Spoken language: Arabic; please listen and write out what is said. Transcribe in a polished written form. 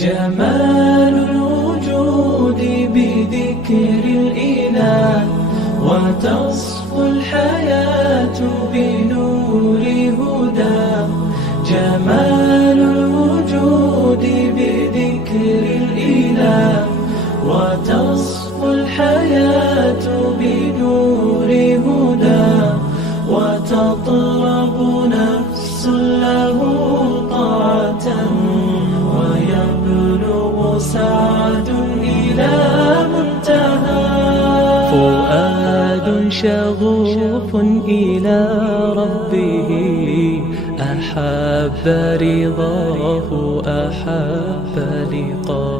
جمال الوجود بذكر الإله، وتصفو الحياة بنور هداه. جمال الوجود بذكر الإله، وتصفو الحياة بنور هداه. وتطلب نفس له طاعة، ويبلغ سعد إلى منتهى. فؤاد شغوف إلى ربه، أحب رضاه أحب لقاه.